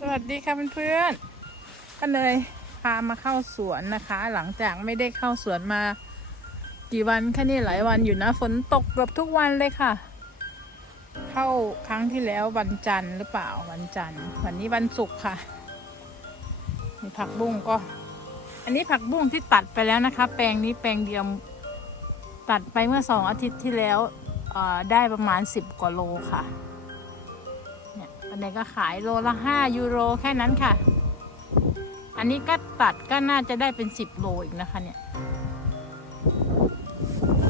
สวัสดีค่ะเพื่อนๆก็เลยพามาเข้าสวนนะคะ หลังจากไม่ได้เข้าสวนมากี่วันแค่นี้หลายวันอยู่นะฝนตกเกือบทุกวันเลยค่ะ เข้าครั้งที่แล้ววันจันทร์หรือเปล่าวันจันทร์ วันนี้วันศุกร์ค่ะนี่ผักบุ้งก็ อันนี้ผักบุ้งที่ตัดไปแล้วนะคะ แปลงนี้แปลงเดียวตัดไปเมื่อสองอาทิตย์ที่แล้วได้ประมาณสิบกว่าโลค่ะ อันไหนก็ขายโลละห้ายูโรแค่นั้นค่ะ อันนี้ก็ตัดก็น่าจะได้เป็นสิบโลอีกนะคะเนี่ย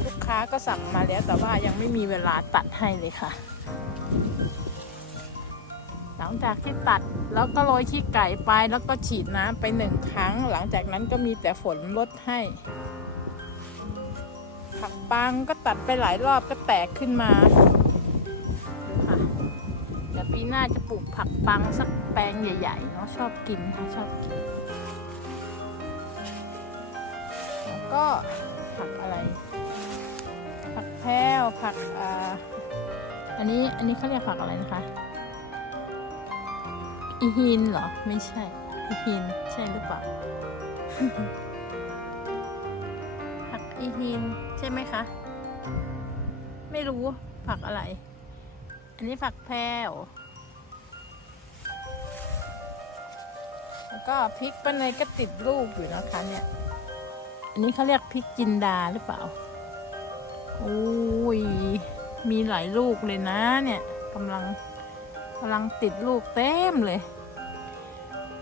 ลูกค้าก็สั่งมาแล้วแต่ว่ายังไม่มีเวลาตัดให้เลยค่ะ หลังจากที่ตัดแล้วก็โรยขี้ไก่ไปแล้วก็ฉีดน้ำไปหนึ่งครั้ง หลังจากนั้นก็มีแต่ฝนลดให้ผักปังก็ตัดไปหลายรอบก็แตกขึ้นมา ปีหน้าจะปลูกผักปังสักแปลงใหญ่ๆเนาะชอบกินค่ะชอบกิน แล้วก็ผักอะไร ผักแพรวผักอ่าอันนี้อันนี้เขาเรียกผักอะไรนะคะ อีฮินเหรอ ไม่ใช่ อีฮิน ใช่หรือเปล่า ผักอีฮิน ใช่ไหมคะ ไม่รู้ผักอะไร อันนี้ผักแพรว แล้วก็พริกป้าเนยก็ติดลูกอยู่นะคะเนี่ย อันนี้เขาเรียกพริกจินดาหรือเปล่าโอ้ยมีหลายลูกเลยนะเนี่ยกำลังกำลังติดลูกเต็มเลย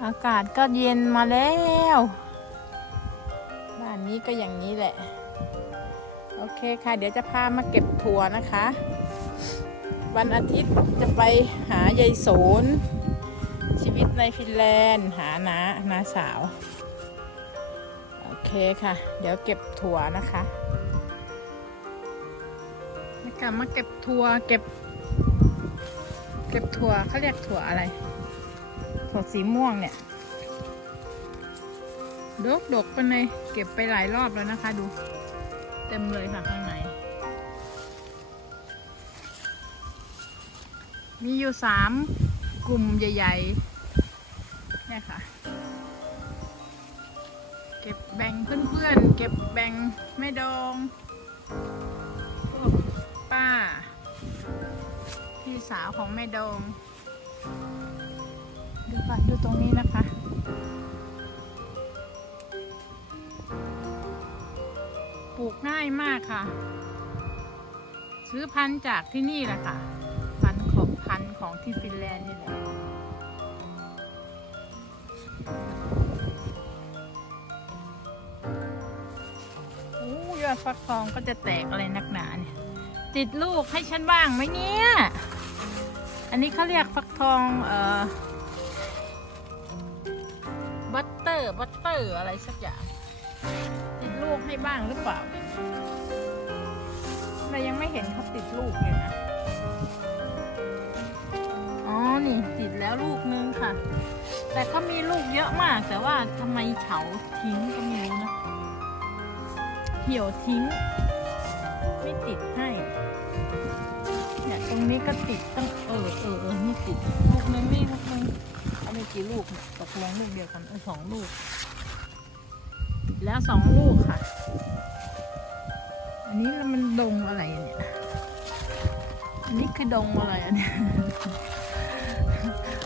อากาศก็เย็นมาแล้วบ้านนี้ก็อย่างนี้แหละ โอเคค่ะ เดี๋ยวจะพามาเก็บถั่วนะคะ วันอาทิตย์จะไปหายายโสน ในฟินแลนด์หาน้าน้าสาว โอเคค่ะ เดี๋ยวเก็บถั่วนะคะแล้วกลับมาเก็บถั่วเก็บ เก็บถั่วเขาเรียกถั่วอะไร ถั่วสีม่วงเนี่ยดกดกไปเลยเก็บไปหลายรอบแล้วนะคะ ดู เต็มเลยค่ะข้างในมีอยู่สามกลุ่มใหญ่ ๆ เนี่ยค่ะ เก็บแบ่งเพื่อนๆ เก็บแบ่งแม่ดองพวกป้า พี่สาวของแม่ดองดูก่อนดูตรงนี้นะคะปลูกง่ายมากค่ะ ซื้อพันธุ์จากที่นี่แหละค่ะ พันธุ์ของพันธุ์ของที่ฟินแลนด์นี่แหละ ฟักทองก็จะแตกอะไรนักหนาเนี่ยติดลูกให้ฉันบ้างไหมเนี่ย อันนี้เขาเรียกฟักทองเอ่อบัตเตอร์บัตเตอร์อะไรสักอย่าง ติดลูกให้บ้างหรือเปล่าเรายังไม่เห็นเขาติดลูกเลยนะอ๋อนี่ติดแล้วลูกนึงค่ะ แต่เขามีลูกเยอะมากแต่ว่าทำไมเฉาทิ้งก็ไม่รู้นะ เหี่ยวทิ้ง ไม่ติดให้เนี่ยตรงนี้ก็ติดตั้งเออเออเออนี่ติดลูกนึงนี่ลูกนึงเอาไปกี่ลูกเนี่ยตกลงลูกเดียวกันเออสองลูก แล้วสองลูกค่ะ อันนี้มันดงอะไรเนี่ยอันนี้คือดงอะไรอันเนี้ย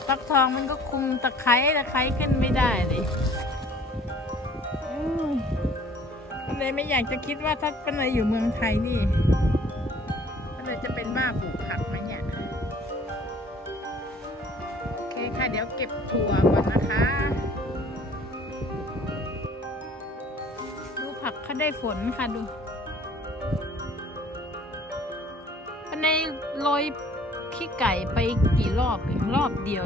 ฟักทองมันก็คุมตะไคร้ตะไคร้ขึ้นไม่ได้เลยอืมก็ เลยไม่อยากจะคิดว่าถ้าปนอะไรอยู่เมืองไทยนี่ก็เลยจะเป็นบ้าปลูกผักไหมเนี่ย โอเคค่ะ เดี๋ยวเก็บถั่วก่อนนะคะ ดูผักเขาได้ฝนค่ะดูอันในโรยขี้ไก่ไปกี่รอบเองรอบเดียว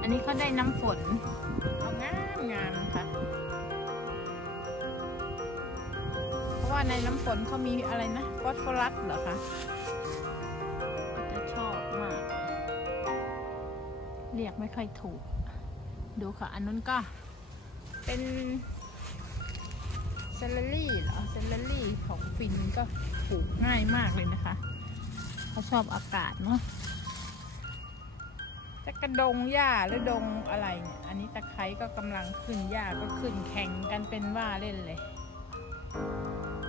อันนี้เขาได้น้ำฝน เอางามงามค่ะ ว่าในน้ำฝนเขามีอะไรนะฟอสฟอรัสเหรอคะจะชอบมาก เรียกไม่ค่อยถูก ดูค่ะ อันนู้นก็เป็นเซลลรี่เหรอเซลลรี่ของฟินก็ปลูกง่ายมากเลยนะคะเขาชอบอากาศเนาะจะกระดงหญ้าหรือดงอะไรเนี่ย อันนี้ตะไคร้ก็กำลังขึ้นหญ้าก็ขึ้นแข่งกันเป็นว่าเล่นเลย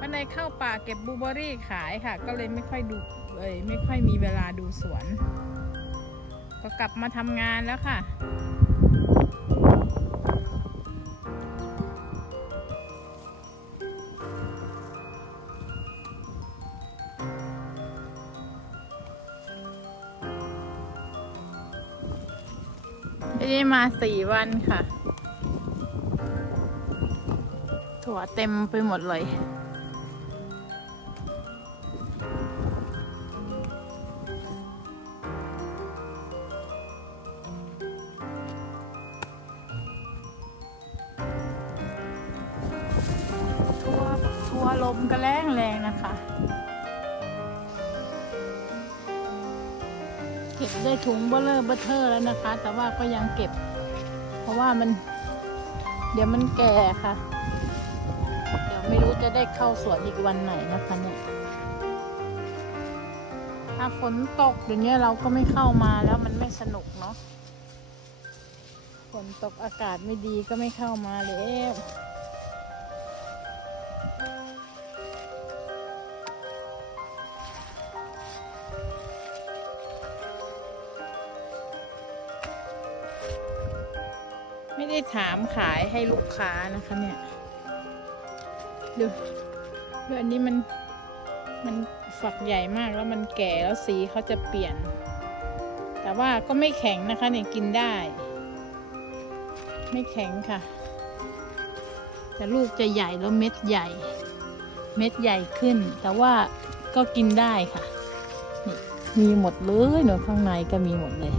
วันในเข้าป่าเก็บบูเบอรี่ขายค่ะ ก็เลยไม่ค่อยดูเอ้ยไม่ค่อยมีเวลาดูสวน ก็กลับมาทำงานแล้วค่ะไม่ได้มาสี่วันค่ะ ถั่วเต็มไปหมดเลย ลมก็แรงแรงนะคะ เก็บได้ถุงเบลเลอร์เบอร์เทอร์แล้วนะคะ แต่ว่าก็ยังเก็บ เพราะว่ามัน เดี๋ยวมันแก่ค่ะ เดี๋ยวไม่รู้จะได้เข้าสวนอีกวันไหนนะคะเนี่ยถ้าฝนตกอย่างเงี้เราก็ไม่เข้ามาแล้วมันไม่สนุกเนาะฝนตกอากาศไม่ดีก็ไม่เข้ามาแล้ว ได้ถามขายให้ลูกค้านะคะเนี่ยดูดูอันนี้มันมันฝักใหญ่มากแล้วมันแก่แล้วสีเขาจะเปลี่ยน แต่ว่าก็ไม่แข็งนะคะเนี่ยกินได้ ไม่แข็งค่ะ แต่ลูกจะใหญ่แล้วเม็ดใหญ่ เม็ดใหญ่ขึ้น แต่ว่าก็กินได้ค่ะ นี่มีหมดเลยเนอะข้างในก็มีหมดเลย